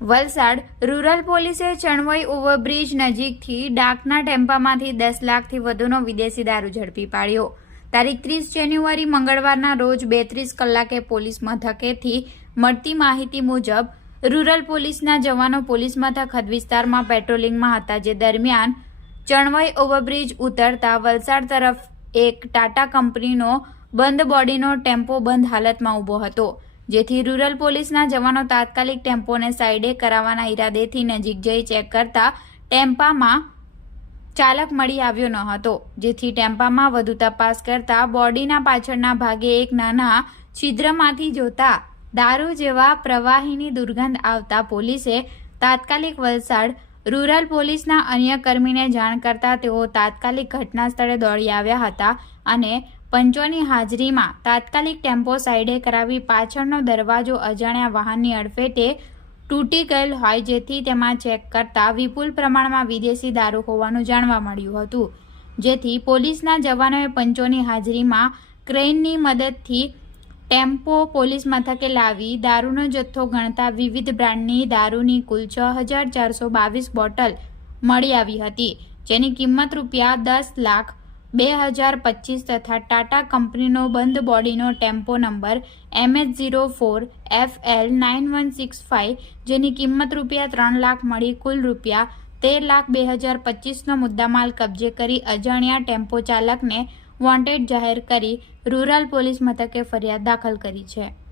Valsad rural પોલીસે ચણવઈ overbridge નજીકથી ડાકના ટેમ્પામાંથી દસ લાખથી વધુનો વિદેશી દારૂ ઝડપી પાડ્યો. તારીખ ત્રીસ જાન્યુઆરી મંગળવારના રોજ બેત્રીસ કલાકે પોલીસ મથકેથી મળતી માહિતી મુજબ, રૂરલ પોલીસના જવાનો પોલીસ મથક હદ વિસ્તારમાં પેટ્રોલિંગમાં હતા જે દરમિયાન ચણવઈ ઓવરબ્રિજ ઉતરતા વલસાડ તરફ એક ટાટા કંપનીનો બંધ બોડીનો ટેમ્પો બંધ હાલતમાં ઊભો હતો. જેથી રૂરલ પોલીસના જવાનો તાત્કાલિક ટેમ્પોને સાઈડે કરાવવાના ઈરાદેથી નજીક જઈ ચેક કરતા ટેમ્પામાં ચાલક મળી આવ્યો ન હતો. જેથી ટેમ્પામાં વધુ તપાસ કરતા બોડીના પાછળના ભાગે એક નાના છિદ્રમાંથી જોતા દારૂ જેવા પ્રવાહીની દુર્ગંધ આવતા પોલીસે તાત્કાલિક વલસાડ રૂરલ પોલીસના અન્ય કર્મીને જાણ કરતા તેઓ તાત્કાલિક ઘટના સ્થળે દોડી આવ્યા હતા અને પંચોની હાજરીમાં તાત્કાલિક ટેમ્પો સાઈડે કરાવી પાછળનો દરવાજો અજાણ્યા વાહનની અડફેટે તૂટી ગયેલ હોય જેથી તેમાં ચેક કરતા વિપુલ પ્રમાણમાં વિદેશી દારૂ હોવાનું જાણવા મળ્યું હતું. જેથી પોલીસના જવાનોએ પંચોની હાજરીમાં ક્રેઇનની મદદથી ટેમ્પો પોલીસ મથકે લાવી દારૂનો જથ્થો ગણતા વિવિધ બ્રાન્ડની દારૂની કુલ છ હજાર ચારસો બાવીસ બોટલ મળી આવી હતી, જેની કિંમત રૂપિયા દસ લાખ બે હજાર પચીસ તથા ટાટા કંપનીનો બંધ બોડીનો tempo number MH zero four F L nine one six five, જેની કિંમત રૂપિયા ત્રણ લાખ મળી કુલ રૂપિયા તેર લાખ બે હજાર પચીસનો મુદ્દામાલ કબજે કરી અજાણ્યા ટેમ્પો ચાલકને વોન્ટેડ જાહેર કરી રૂરલ પોલીસ મથકે ફરિયાદ દાખલ કરી છે.